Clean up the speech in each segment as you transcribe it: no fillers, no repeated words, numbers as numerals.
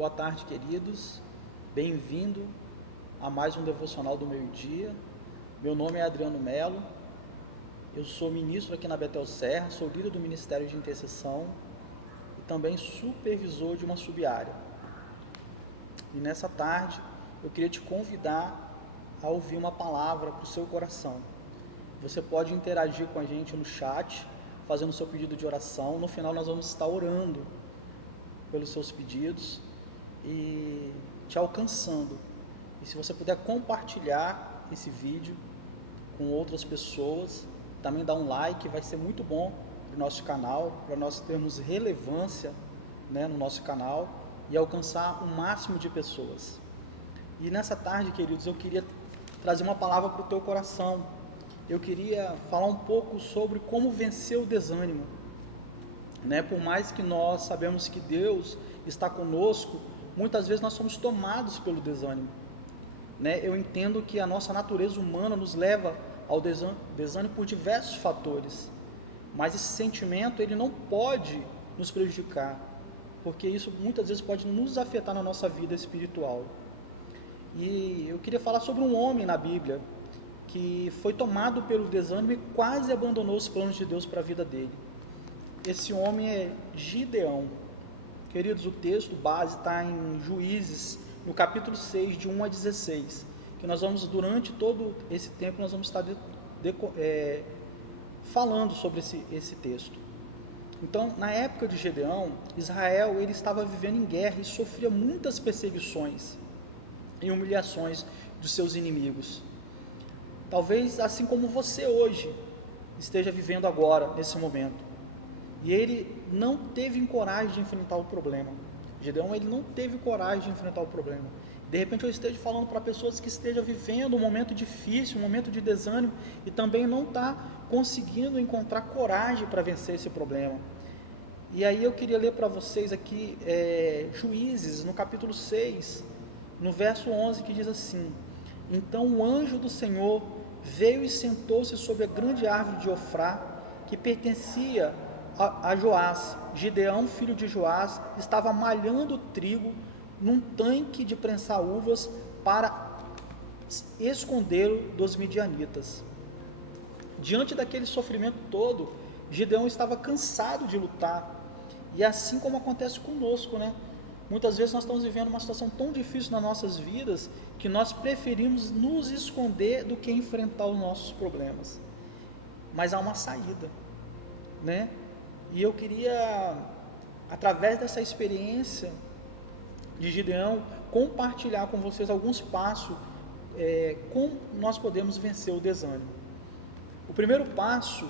Boa tarde, queridos. Bem-vindo a mais um Devocional do Meio-Dia. Meu nome é Adriano Melo. Eu sou ministro aqui na Betel Serra, sou líder do Ministério de Intercessão e também supervisor de uma sub-área. E nessa tarde, eu queria te convidar a ouvir uma palavra para o seu coração. Você pode interagir com a gente no chat, fazendo o seu pedido de oração. No final, nós vamos estar orando pelos seus pedidos e te alcançando. E se você puder compartilhar esse vídeo com outras pessoas, também dá um like, vai ser muito bom para o nosso canal, para nós termos relevância, no nosso canal e alcançar o máximo de pessoas. E nessa tarde, queridos, eu queria trazer uma palavra para o teu coração. Eu queria falar um pouco sobre como vencer o desânimo. Por mais que nós sabemos que Deus está conosco, muitas vezes nós somos tomados pelo desânimo. Eu entendo que a nossa natureza humana nos leva ao desânimo por diversos fatores, mas esse sentimento ele não pode nos prejudicar, porque isso muitas vezes pode nos afetar na nossa vida espiritual. E eu queria falar sobre um homem na Bíblia que foi tomado pelo desânimo e quase abandonou os planos de Deus para a vida dele. Esse homem é Gideão. Queridos, o texto base está em Juízes, no capítulo 6, de 1 a 16, que nós vamos, durante todo esse tempo, nós vamos estar falando sobre esse texto. Então, na época de Gideão, Israel ele estava vivendo em guerra e sofria muitas perseguições e humilhações dos seus inimigos. Talvez assim como você hoje esteja vivendo agora, nesse momento. E ele não teve coragem de enfrentar o problema. Gideão ele não teve coragem de enfrentar o problema. De repente eu esteja falando para pessoas que estejam vivendo um momento difícil, um momento de desânimo, e também não está conseguindo encontrar coragem para vencer esse problema. E aí eu queria ler para vocês aqui Juízes, no capítulo 6, no verso 11, que diz assim: Então o anjo do Senhor veio e sentou-se sobre a grande árvore de Ofrá, que pertencia a Joás. Gideão, filho de Joás, estava malhando trigo num tanque de prensar uvas para escondê-lo dos midianitas. Diante daquele sofrimento todo, Gideão estava cansado de lutar. E assim como acontece conosco, Muitas vezes nós estamos vivendo uma situação tão difícil nas nossas vidas que nós preferimos nos esconder do que enfrentar os nossos problemas. Mas há uma saída, E eu queria, através dessa experiência de Gideão, compartilhar com vocês alguns passos como nós podemos vencer o desânimo. O primeiro passo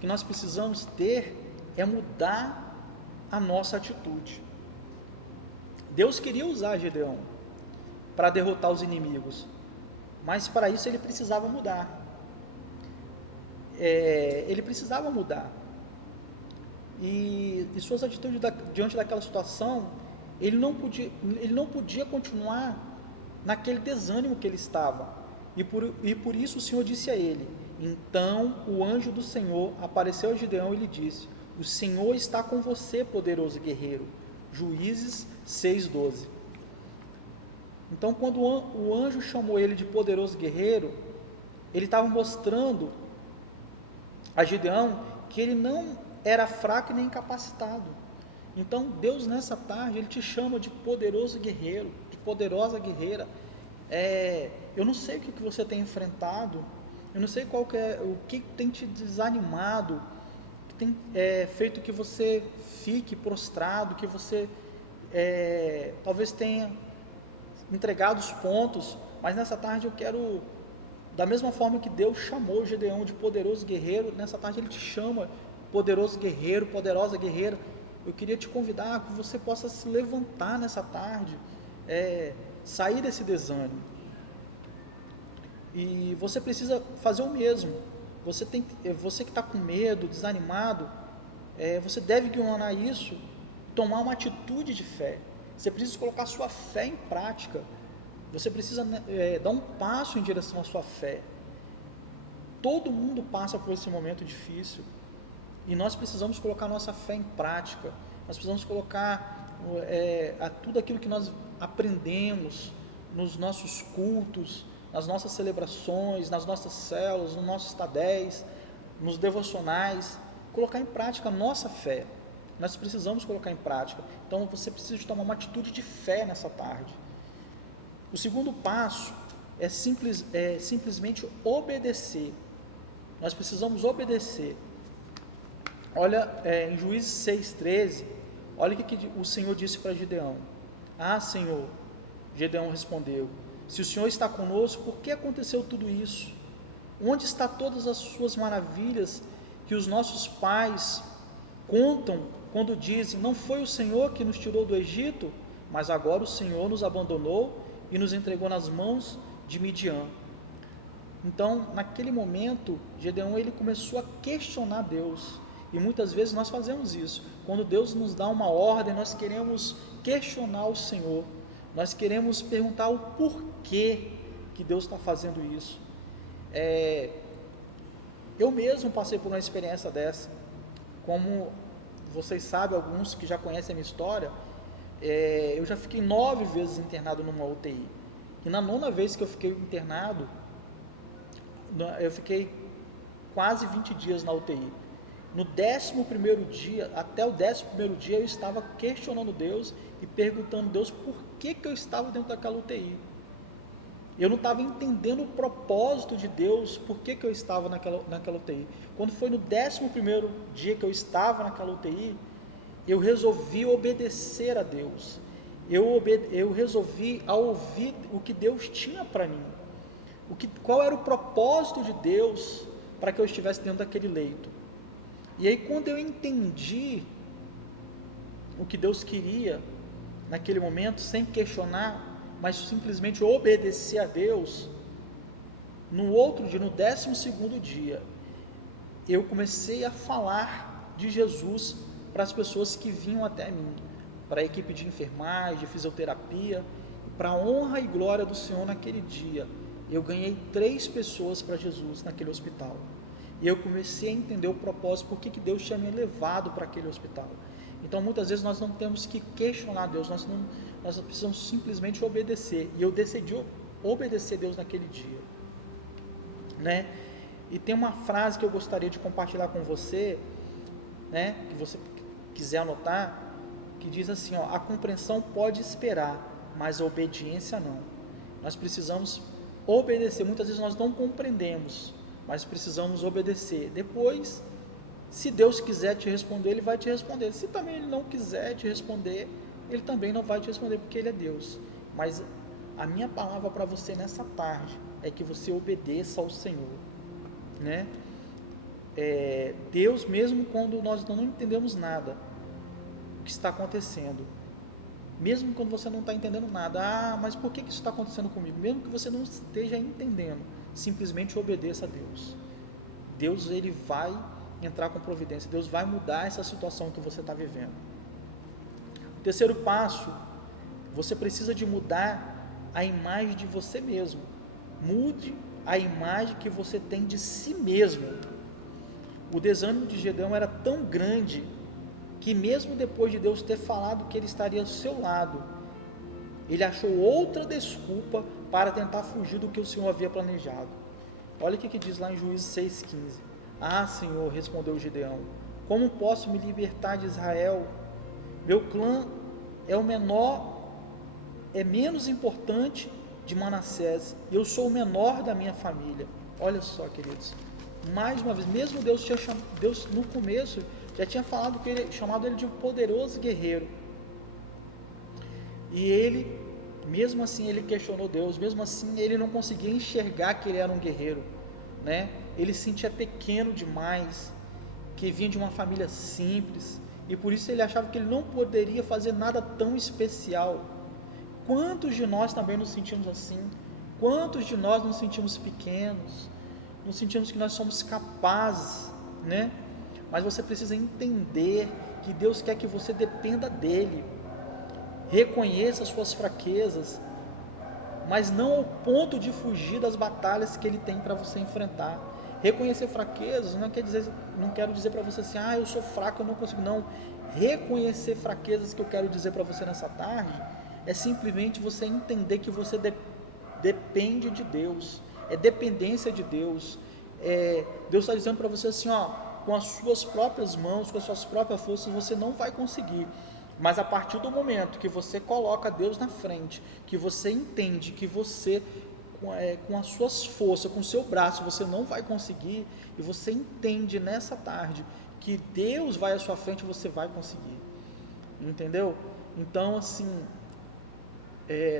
que nós precisamos ter é mudar a nossa atitude. Deus queria usar Gideão para derrotar os inimigos, mas para isso ele precisava mudar. Ele precisava mudar. E suas atitudes diante daquela situação, ele não podia continuar naquele desânimo que ele estava, e por isso o Senhor disse a ele. Então o anjo do Senhor apareceu a Gideão e lhe disse: O Senhor está com você, poderoso guerreiro. Juízes 6:12. Então, quando o anjo chamou ele de poderoso guerreiro, ele estava mostrando a Gideão que ele não era fraco e nem incapacitado. Então Deus nessa tarde, Ele te chama de poderoso guerreiro, de poderosa guerreira. Eu não sei o que você tem enfrentado, eu não sei o que tem te desanimado, que tem feito que você fique prostrado, que você talvez tenha entregado os pontos, mas nessa tarde eu quero, da mesma forma que Deus chamou Gideão de poderoso guerreiro, nessa tarde Ele te chama poderoso guerreiro, poderosa guerreira. Eu queria te convidar que você possa se levantar nessa tarde, sair desse desânimo. E você precisa fazer o mesmo. Você que está com medo, desanimado, você deve ignorar isso, tomar uma atitude de fé. Você precisa colocar sua fé em prática. Você precisa dar um passo em direção à sua fé. Todo mundo passa por esse momento difícil. E nós precisamos colocar nossa fé em prática. Nós precisamos colocar a tudo aquilo que nós aprendemos nos nossos cultos, nas nossas celebrações, nas nossas células, nos nossos tadéis, nos devocionais, colocar em prática a nossa fé. Nós precisamos colocar em prática. Então você precisa de tomar uma atitude de fé nessa tarde. O segundo passo é simplesmente obedecer. Nós precisamos obedecer. Olha, em Juízes 6,13, olha o que o Senhor disse para Gideão. Ah, Senhor, Gideão respondeu, se o Senhor está conosco, por que aconteceu tudo isso? Onde estão todas as suas maravilhas que os nossos pais contam quando dizem, não foi o Senhor que nos tirou do Egito, mas agora o Senhor nos abandonou e nos entregou nas mãos de Midian. Então, naquele momento, Gideão ele começou a questionar Deus. E muitas vezes nós fazemos isso. Quando Deus nos dá uma ordem, nós queremos questionar o Senhor. Nós queremos perguntar o porquê que Deus está fazendo isso. Eu mesmo passei por uma experiência dessa. Como vocês sabem, alguns que já conhecem a minha história, eu já fiquei 9 vezes internado numa UTI. E na 9ª vez que eu fiquei internado, eu fiquei quase 20 dias na UTI. No 11º dia, até o 11º dia, eu estava questionando Deus e perguntando a Deus por que eu estava dentro daquela UTI. Eu não estava entendendo o propósito de Deus, por que eu estava naquela UTI. Quando foi no 11º dia que eu estava naquela UTI, eu resolvi obedecer a Deus. Eu resolvi ouvir o que Deus tinha para mim. Qual era o propósito de Deus para que eu estivesse dentro daquele leito. E aí, quando eu entendi o que Deus queria naquele momento, sem questionar, mas simplesmente obedecer a Deus, no outro dia, no 12º dia, eu comecei a falar de Jesus para as pessoas que vinham até mim, para a equipe de enfermagem, de fisioterapia, para a honra e glória do Senhor. Naquele dia, eu ganhei 3 pessoas para Jesus naquele hospital. E eu comecei a entender o propósito, por que Deus tinha me levado para aquele hospital. Então, muitas vezes nós não temos que questionar Deus, nós precisamos simplesmente obedecer. E eu decidi obedecer a Deus naquele dia, né? E tem uma frase que eu gostaria de compartilhar com você, né? Que você quiser anotar, que diz assim, ó, a compreensão pode esperar, mas a obediência não. Nós precisamos obedecer. Muitas vezes nós não compreendemos, mas precisamos obedecer. Depois, se Deus quiser te responder, Ele vai te responder. Se também Ele não quiser te responder, Ele também não vai te responder, porque Ele é Deus. Mas a minha palavra para você nessa tarde é que você obedeça ao Senhor, né? Deus, mesmo quando nós não entendemos nada o que está acontecendo, mesmo quando você não está entendendo nada, mas por que isso está acontecendo comigo? Mesmo que você não esteja entendendo, simplesmente obedeça a Deus. Deus, Ele vai entrar com providência, Deus vai mudar essa situação que você está vivendo. O terceiro passo, você precisa de mudar a imagem de você mesmo. Mude a imagem que você tem de si mesmo. O desânimo de Gideão era tão grande que mesmo depois de Deus ter falado que Ele estaria ao seu lado, ele achou outra desculpa para tentar fugir do que o Senhor havia planejado. Olha o que diz lá em Juízes 6,15. Ah, Senhor, respondeu Gideão, como posso me libertar de Israel? Meu clã é o menor, é menos importante de Manassés, eu sou o menor da minha família. Olha só, queridos, mais uma vez, mesmo Deus no começo já tinha falado que ele chamado ele de um poderoso guerreiro, e ele, mesmo assim, ele questionou Deus, mesmo assim ele não conseguia enxergar que ele era um guerreiro, né? Ele se sentia pequeno demais, que vinha de uma família simples, e por isso ele achava que ele não poderia fazer nada tão especial. Quantos de nós também nos sentimos assim? Quantos de nós nos sentimos pequenos, nos sentimos que nós somos capazes, né? Mas você precisa entender que Deus quer que você dependa dEle, reconheça as suas fraquezas, mas não ao ponto de fugir das batalhas que Ele tem para você enfrentar. Reconhecer fraquezas não quero dizer para você assim, eu sou fraco, eu não consigo. Não. Reconhecer fraquezas que eu quero dizer para você nessa tarde é simplesmente você entender que você depende de Deus, é dependência de Deus. Deus está dizendo para você assim, com as suas próprias mãos, com as suas próprias forças, você não vai conseguir. Mas a partir do momento que você coloca Deus na frente, que você entende que você, com as suas forças, com o seu braço, você não vai conseguir, e você entende nessa tarde que Deus vai à sua frente, você vai conseguir. Entendeu? Então, assim,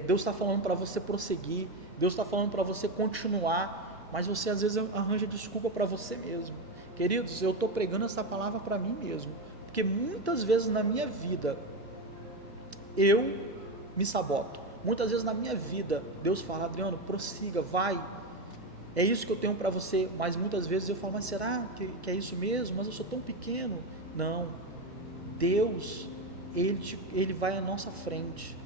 Deus está falando para você prosseguir, Deus está falando para você continuar, mas você às vezes arranja desculpa para você mesmo. Queridos, eu estou pregando essa palavra para mim mesmo, porque muitas vezes na minha vida eu me saboto. Muitas vezes na minha vida Deus fala, Adriano, prossiga, vai, é isso que eu tenho para você, mas muitas vezes eu falo, mas será que é isso mesmo? Mas eu sou tão pequeno. Não, Deus, Ele vai à nossa frente,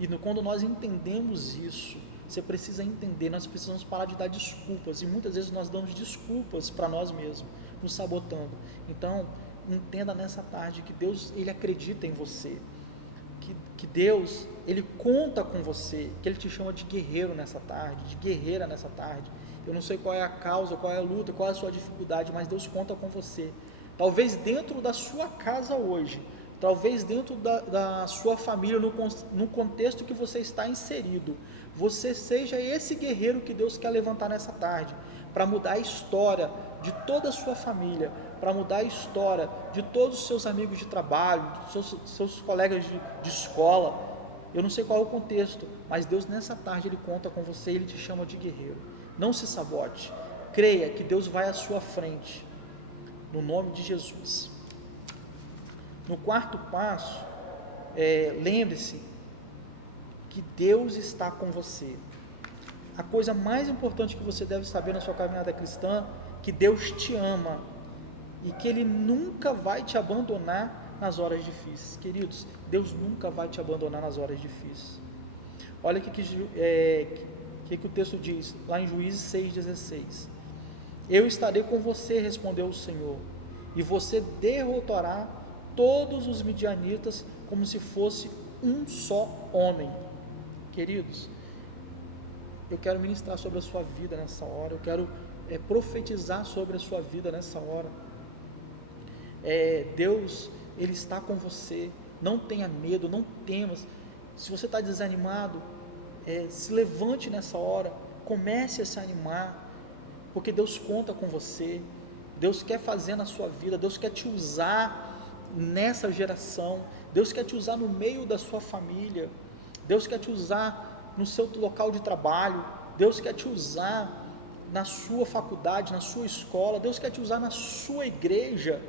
e quando nós entendemos isso, você precisa entender, nós precisamos parar de dar desculpas, e muitas vezes nós damos desculpas para nós mesmos, nos sabotando. Então, entenda nessa tarde que Deus, Ele acredita em você, que Deus, Ele conta com você, que Ele te chama de guerreiro nessa tarde, de guerreira nessa tarde. Eu não sei qual é a causa, qual é a luta, qual é a sua dificuldade, mas Deus conta com você. Talvez dentro da sua casa hoje, talvez dentro da sua família, no contexto que você está inserido, você seja esse guerreiro que Deus quer levantar nessa tarde, para mudar a história de toda a sua família, para mudar a história de todos os seus amigos de trabalho, seus colegas de escola. Eu não sei qual é o contexto, mas Deus nessa tarde Ele conta com você, Ele te chama de guerreiro. Não se sabote, creia que Deus vai à sua frente, no nome de Jesus. No quarto passo, lembre-se que Deus está com você. A coisa mais importante que você deve saber na sua caminhada cristã, que Deus te ama e que Ele nunca vai te abandonar nas horas difíceis. Queridos, Deus nunca vai te abandonar nas horas difíceis. Olha o que o texto diz, lá em Juízes 6,16. Eu estarei com você, respondeu o Senhor, e você derrotará todos os midianitas como se fosse um só homem. Queridos, eu quero ministrar sobre a sua vida nessa hora, eu quero profetizar sobre a sua vida nessa hora. Deus, Ele está com você, não tenha medo, não temas. Se você está desanimado, se levante nessa hora, comece a se animar, porque Deus conta com você, Deus quer fazer na sua vida, Deus quer te usar nessa geração, Deus quer te usar no meio da sua família, Deus quer te usar no seu local de trabalho, Deus quer te usar na sua faculdade, na sua escola, Deus quer te usar na sua igreja,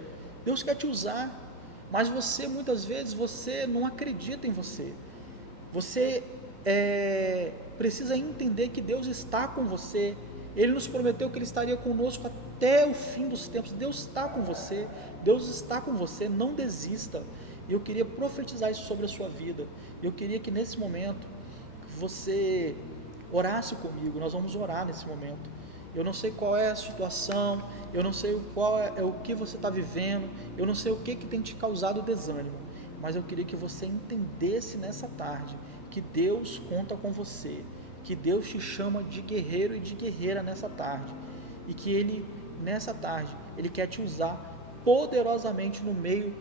Deus quer te usar, mas você, muitas vezes, você não acredita em você precisa entender que Deus está com você, Ele nos prometeu que Ele estaria conosco até o fim dos tempos. Deus está com você, Deus está com você, não desista. Eu queria profetizar isso sobre a sua vida, eu queria que nesse momento, você orasse comigo, nós vamos orar nesse momento. Eu não sei qual é a situação, eu não sei qual é o que você está vivendo, eu não sei o que tem te causado desânimo, mas eu queria que você entendesse nessa tarde, que Deus conta com você, que Deus te chama de guerreiro e de guerreira nessa tarde, e que Ele, nessa tarde, Ele quer te usar poderosamente no meio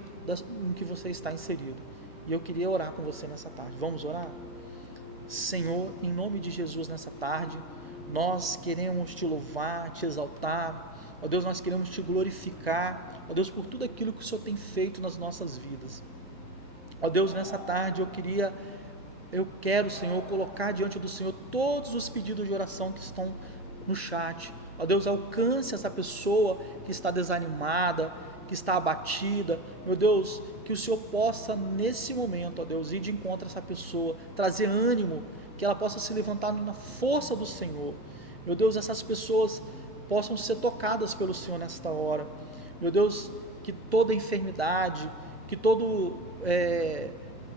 em que você está inserido, e eu queria orar com você nessa tarde. Vamos orar? Senhor, em nome de Jesus, nessa tarde, nós queremos te louvar, te exaltar, ó Deus, nós queremos te glorificar, ó Deus, por tudo aquilo que o Senhor tem feito nas nossas vidas. Ó Deus, nessa tarde eu quero, Senhor, colocar diante do Senhor todos os pedidos de oração que estão no chat. Ó Deus, alcance essa pessoa que está desanimada, que está abatida. Meu Deus, que o Senhor possa nesse momento, ó Deus, ir de encontro a essa pessoa, trazer ânimo, que ela possa se levantar na força do Senhor. Meu Deus, essas pessoas possam ser tocadas pelo Senhor nesta hora. Meu Deus, que toda enfermidade, que todo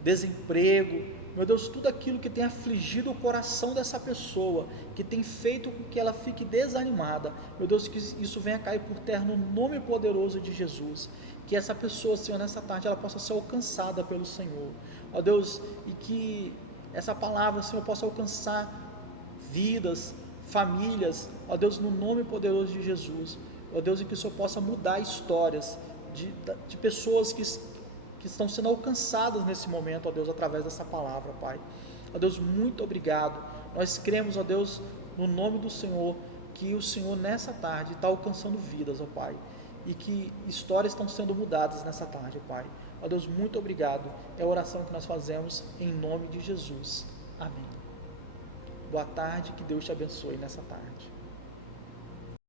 desemprego, meu Deus, tudo aquilo que tem afligido o coração dessa pessoa, que tem feito com que ela fique desanimada, meu Deus, que isso venha cair por terra no nome poderoso de Jesus, que essa pessoa, Senhor, nessa tarde, ela possa ser alcançada pelo Senhor, ó Deus, e que essa palavra, Senhor, possa alcançar vidas, famílias, ó Deus, no nome poderoso de Jesus, ó Deus, e que o Senhor possa mudar histórias de pessoas que estão sendo alcançadas nesse momento, ó Deus, através dessa palavra, Pai. Ó Deus, muito obrigado. Nós cremos, ó Deus, no nome do Senhor, que o Senhor nessa tarde está alcançando vidas, ó Pai, e que histórias estão sendo mudadas nessa tarde, ó Pai. Ó Deus, muito obrigado. É a oração que nós fazemos em nome de Jesus. Amém. Boa tarde, que Deus te abençoe nessa tarde.